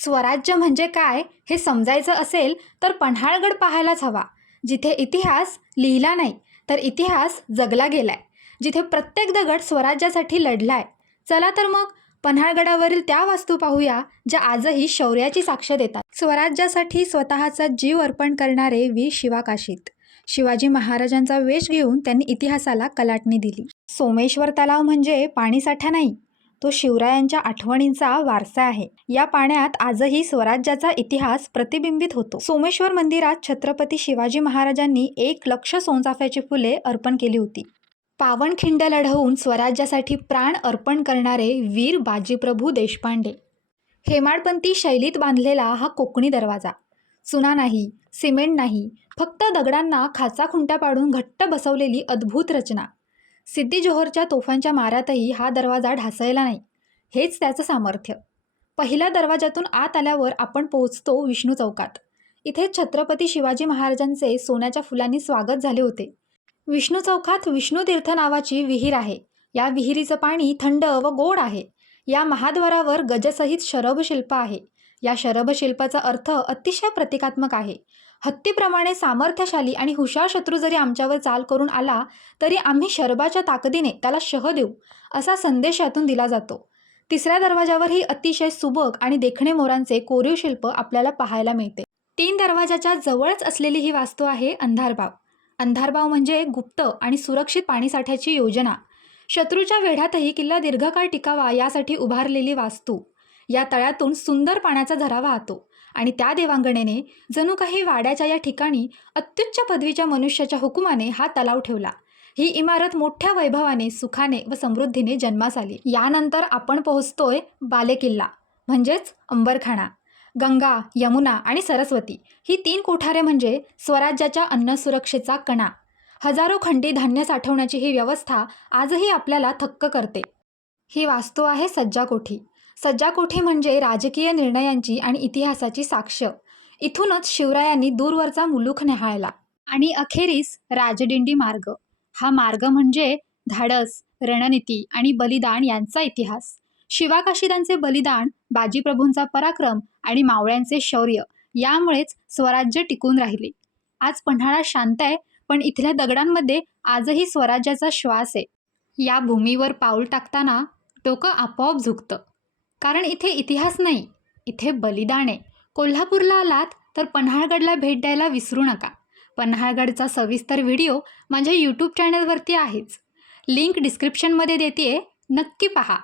स्वराज्य म्हणजे काय हे समजायचं असेल तर पन्हाळगड पाहायलाच हवा, जिथे इतिहास लिहिला नाही तर इतिहास जगला गेलाय, जिथे प्रत्येक दगड स्वराज्यासाठी लढलाय. चला तर मग पन्हाळगडावरील त्या वास्तू पाहूया ज्या आजही शौर्याची साक्ष देतात. स्वराज्यासाठी स्वतःचा जीव अर्पण करणारे वीर शिवाकाशीत. शिवाजी महाराजांचा वेश घेऊन त्यांनी इतिहासाला कलाटणी दिली. सोमेश्वर तलाव म्हणजे पाणीसाठा नाही, तो शिवरायांच्या आठवणींचा वारसा आहे. या पाण्यात आजही स्वराज्याचा इतिहास प्रतिबिंबित होतो. सोमेश्वर मंदिरात छत्रपती शिवाजी महाराजांनी 1,00,000 सोनचाफ्याची फुले अर्पण केली होती. पावनखिंड लढवून स्वराज्यासाठी प्राण अर्पण करणारे वीर बाजीप्रभू देशपांडे. हेमाडपंथी शैलीत बांधलेला हा कोकणी दरवाजा. चुना नाही, सिमेंट नाही, फक्त दगडांना खाचा खुंट्या पाडून घट्ट बसवलेली अद्भुत रचना. सिद्दी जोहरच्या तोफांच्या मारातही हा दरवाजा ढासळला नाही. हेच त्याचं सामर्थ्य. पहिल्या दरवाजातून आत आल्यावर आपण पोहोचतो विष्णू चौकात. इथे छत्रपती शिवाजी महाराजांचे सोन्याच्या फुलांनी स्वागत झाले होते. विष्णू चौकात विष्णुतीर्थ नावाची विहीर आहे. या विहिरीचं पाणी थंड व गोड आहे. या महाद्वारावर गजसहित शरभशिल्प आहे. या शरभशिल्पाचा अर्थ अतिशय प्रतिकात्मक आहे. हत्तीप्रमाणे सामर्थ्यशाली आणि हुशार शत्रू जरी आमच्यावर चाल करून आला तरी आम्ही शरभाच्या ताकदीने त्याला शह देऊ, असा संदेश यातून दिला जातो. तिसऱ्या दरवाजावरही अतिशय सुबक आणि देखणे मोरांचे कोरीव शिल्प आपल्याला पाहायला मिळते. 3 दरवाजाच्या जवळच असलेली ही वास्तू आहे अंधारबाव. अंधारबाव म्हणजे गुप्त आणि सुरक्षित पाणीसाठ्याची योजना. शत्रूच्या वेढ्यातही किल्ला दीर्घकाळ टिकावा यासाठी उभारलेली वास्तू. या तळ्यातून सुंदर पाण्याचा झरा वाहतो आणि त्या देवांगणेने जणू काही वाड्याच्या या ठिकाणी अत्युच्च पदवीच्या मनुष्याच्या हुकुमाने हा तलाव ठेवला. ही इमारत मोठ्या वैभवाने, सुखाने व समृद्धीने जन्मास आली. यानंतर आपण पोहोचतोय बालेकिल्ला म्हणजेच अंबरखाना. गंगा, यमुना आणि सरस्वती ही 3 कोठारे म्हणजे स्वराज्याच्या अन्नसुरक्षेचा कणा. हजारो खंडी धान्य साठवण्याची ही व्यवस्था आजही आपल्याला थक्क करते. ही वास्तू आहे सज्जाकोठी. सज्जाकोठी म्हणजे राजकीय निर्णयांची आणि इतिहासाची साक्ष. इथूनच शिवरायांनी दूरवरचा मुलूख न्याहाळला. आणि अखेरीस राजदिंडी मार्ग. हा मार्ग म्हणजे धाडस, रणनीती आणि बलिदान यांचा इतिहास. शिवाकाशीदांचे बलिदान, बाजीप्रभूंचा पराक्रम आणि मावळ्यांचे शौर्य यामुळेच स्वराज्य टिकून राहिले. आज पन्हाळा शांत आहे, पण इथल्या दगडांमध्ये आजही स्वराज्याचा श्वास आहे. या भूमीवर पाऊल टाकताना डोकं आपोआप झुकतं. कारण इथे इतिहास नाही, इथे बलिदान आहे. कोल्हापूरला आलात तर पन्हाळगडला भेट द्यायला विसरू नका. पन्हाळगडचा सविस्तर व्हिडिओ माझ्या यूट्यूब चॅनलवरती आहेच. लिंक डिस्क्रिप्शनमध्ये देते, नक्की पहा.